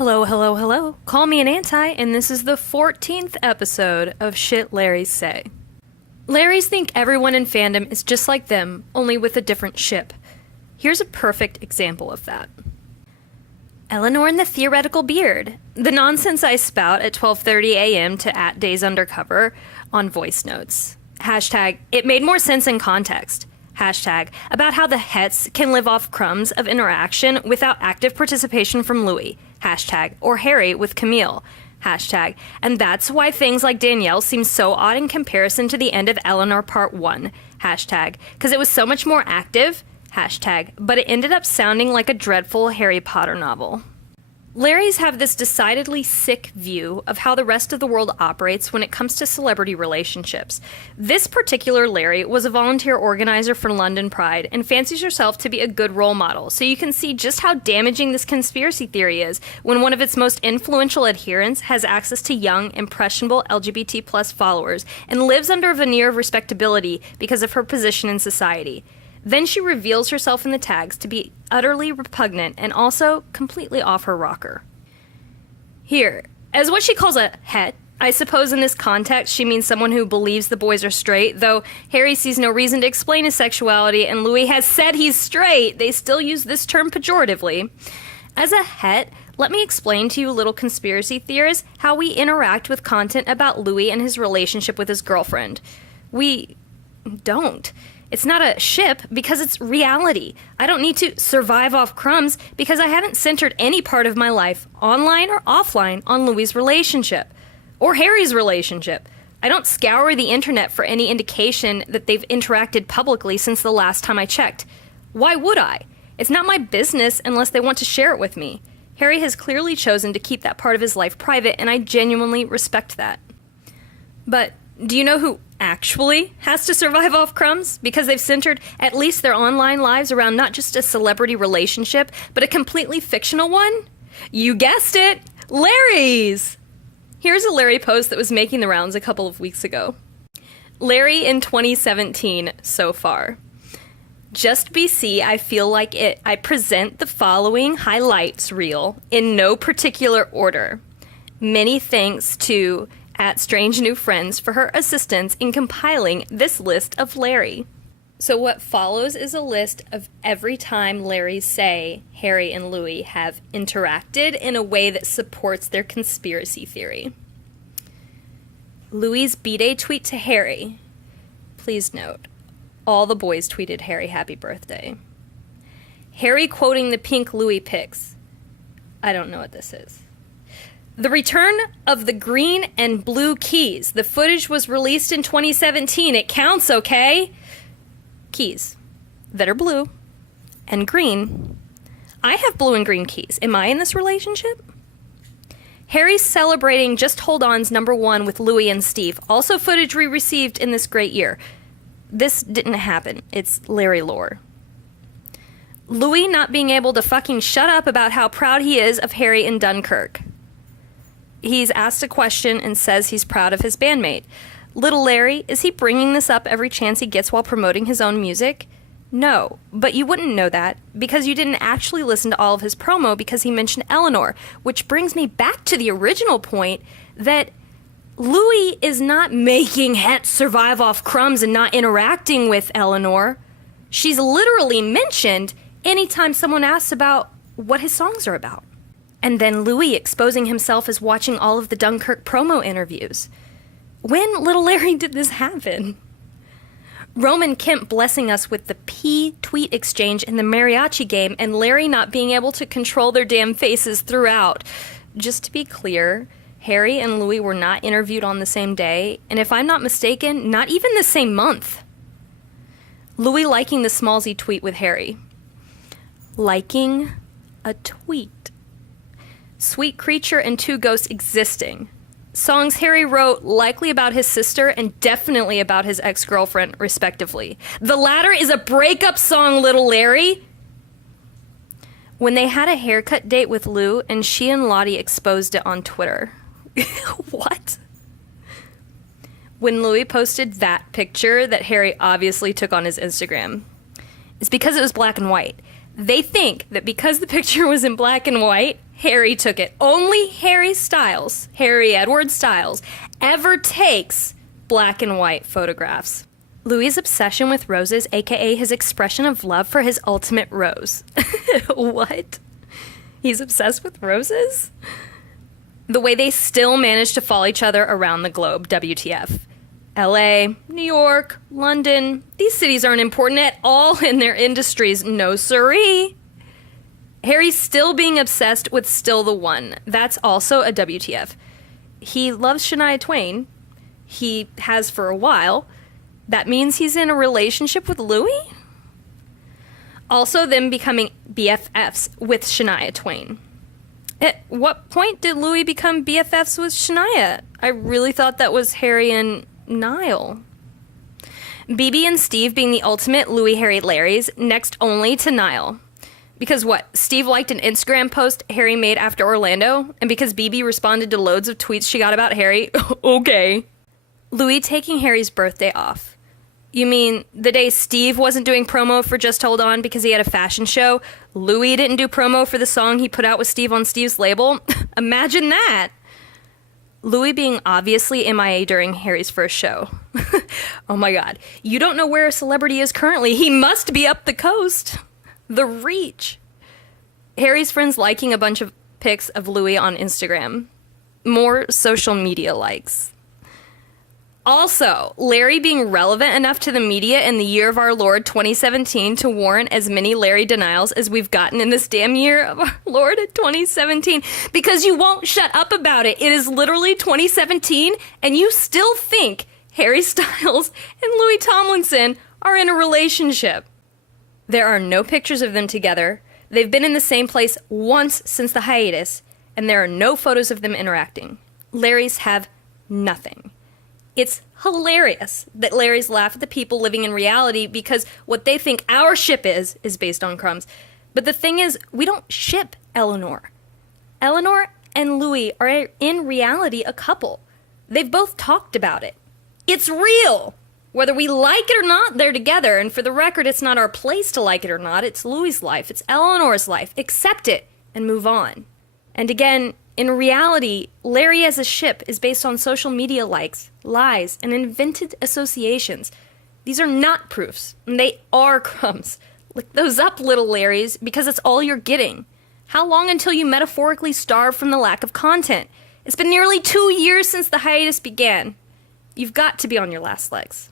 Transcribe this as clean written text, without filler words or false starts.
Hello, hello, hello. Call me an anti, and this is the 14th episode of Shit Larrys Say. Larrys think everyone in fandom is just like them, only with a different ship. Here's a perfect example of that. Eleanor and the Theoretical Beard. The nonsense I spout at 12:30 a.m. to @DaysUndercover on voice notes. Hashtag, it made more sense in context. Hashtag, about how the Hets can live off crumbs of interaction without active participation from Louis. Hashtag, or Harry with Camille. Hashtag, and that's why things like Danielle seem so odd in comparison to the end of Eleanor Part 1. Hashtag, because it was so much more active. Hashtag, but it ended up sounding like a dreadful Harry Potter novel. Larrys have this decidedly sick view of how the rest of the world operates when it comes to celebrity relationships. This particular Larry was a volunteer organizer for London Pride and fancies herself to be a good role model, so you can see just how damaging this conspiracy theory is when one of its most influential adherents has access to young, impressionable LGBT plus followers and lives under a veneer of respectability because of her position in society. Then she reveals herself in the tags to be utterly repugnant and also completely off her rocker. Here, as what she calls a het, I suppose in this context she means someone who believes the boys are straight, though Harry sees no reason to explain his sexuality and Louis has said he's straight, they still use this term pejoratively. As a het, let me explain to you little conspiracy theorists how we interact with content about Louis and his relationship with his girlfriend. We don't. It's not a ship because it's reality. I don't need to survive off crumbs because I haven't centered any part of my life, online or offline, on Louis' relationship. Or Harry's relationship. I don't scour the internet for any indication that they've interacted publicly since the last time I checked. Why would I? It's not my business unless they want to share it with me. Harry has clearly chosen to keep that part of his life private, and I genuinely respect that. But do you know who actually has to survive off crumbs? Because they've centered at least their online lives around not just a celebrity relationship, but a completely fictional one? You guessed it! Larry's! Here's a Larry post that was making the rounds a couple of weeks ago. Larry in 2017 so far. Just BC, I feel like it. I present the following highlights reel in no particular order. Many thanks to @Strange New Friends for her assistance in compiling this list of Larry. So what follows is a list of every time Larrys say Harry and Louis have interacted in a way that supports their conspiracy theory. Louis' B-Day tweet to Harry. Please note, all the boys tweeted Harry happy birthday. Harry quoting the pink Louis pics. I don't know what this is. The return of the green and blue keys. The footage was released in 2017. It counts, okay? Keys that are blue and green. I have blue and green keys. Am I in this relationship? Harry's celebrating Just Hold On's #1 with Louis and Steve. Also footage we received in this great year. This didn't happen. It's Larry lore. Louis not being able to fucking shut up about how proud he is of Harry in Dunkirk. He's asked a question and says he's proud of his bandmate. Little Larry, is he bringing this up every chance he gets while promoting his own music? No, but you wouldn't know that because you didn't actually listen to all of his promo because he mentioned Eleanor, which brings me back to the original point that Louis is not making Het survive off crumbs and not interacting with Eleanor. She's literally mentioned anytime someone asks about what his songs are about. And then Louis exposing himself as watching all of the Dunkirk promo interviews. When, little Larry, did this happen? Roman Kemp blessing us with the P tweet exchange in the mariachi game and Larry not being able to control their damn faces throughout. Just to be clear, Harry and Louis were not interviewed on the same day, and if I'm not mistaken, not even the same month. Louis liking the Smallsy tweet with Harry. Liking a tweet. Sweet Creature and Two Ghosts existing. Songs Harry wrote likely about his sister and definitely about his ex-girlfriend, respectively. The latter is a breakup song, little Larry. When they had a haircut date with Lou and she and Lottie exposed it on Twitter. What? When Louis posted that picture that Harry obviously took on his Instagram. It's because it was black and white. They think that because the picture was in black and white, Harry took it. Only Harry Edward Styles, ever takes black and white photographs. Louis' obsession with roses, aka his expression of love for his ultimate rose. What? He's obsessed with roses? The way they still manage to follow each other around the globe, WTF. LA, New York, London, these cities aren't important at all in their industries, no siree. Harry's still being obsessed with Still the One. That's also a WTF. He loves Shania Twain. He has for a while. That means he's in a relationship with Louis? Also them becoming BFFs with Shania Twain. At what point did Louis become BFFs with Shania? I really thought that was Harry and Niall. BB and Steve being the ultimate Louis, Harry, Larrys, next only to Niall. Because what? Steve liked an Instagram post Harry made after Orlando? And because BB responded to loads of tweets she got about Harry? Okay. Louis taking Harry's birthday off. You mean the day Steve wasn't doing promo for Just Hold On because he had a fashion show, Louis didn't do promo for the song he put out with Steve on Steve's label? Imagine that! Louis being obviously MIA during Harry's first show. Oh my god. You don't know where a celebrity is currently. He must be up the coast. The reach. Harry's friends liking a bunch of pics of Louis on Instagram. More social media likes. Also, Larry being relevant enough to the media in the year of our Lord 2017 to warrant as many Larry denials as we've gotten in this damn year of our Lord 2017, because you won't shut up about it. It is literally 2017 and you still think Harry Styles and Louis Tomlinson are in a relationship. There are no pictures of them together. They've been in the same place once since the hiatus, and there are no photos of them interacting. Larrys have nothing. It's hilarious that Larrys laugh at the people living in reality because what they think our ship is based on crumbs. But the thing is, we don't ship Eleanor. Eleanor and Louis are in reality a couple. They've both talked about it. It's real! Whether we like it or not, they're together. And for the record, it's not our place to like it or not. It's Louis' life. It's Eleanor's life. Accept it and move on. And again, in reality, Larry as a ship is based on social media likes, lies, and invented associations. These are not proofs, and they are crumbs. Lick those up, little Larrys, because it's all you're getting. How long until you metaphorically starve from the lack of content? It's been nearly 2 years since the hiatus began. You've got to be on your last legs.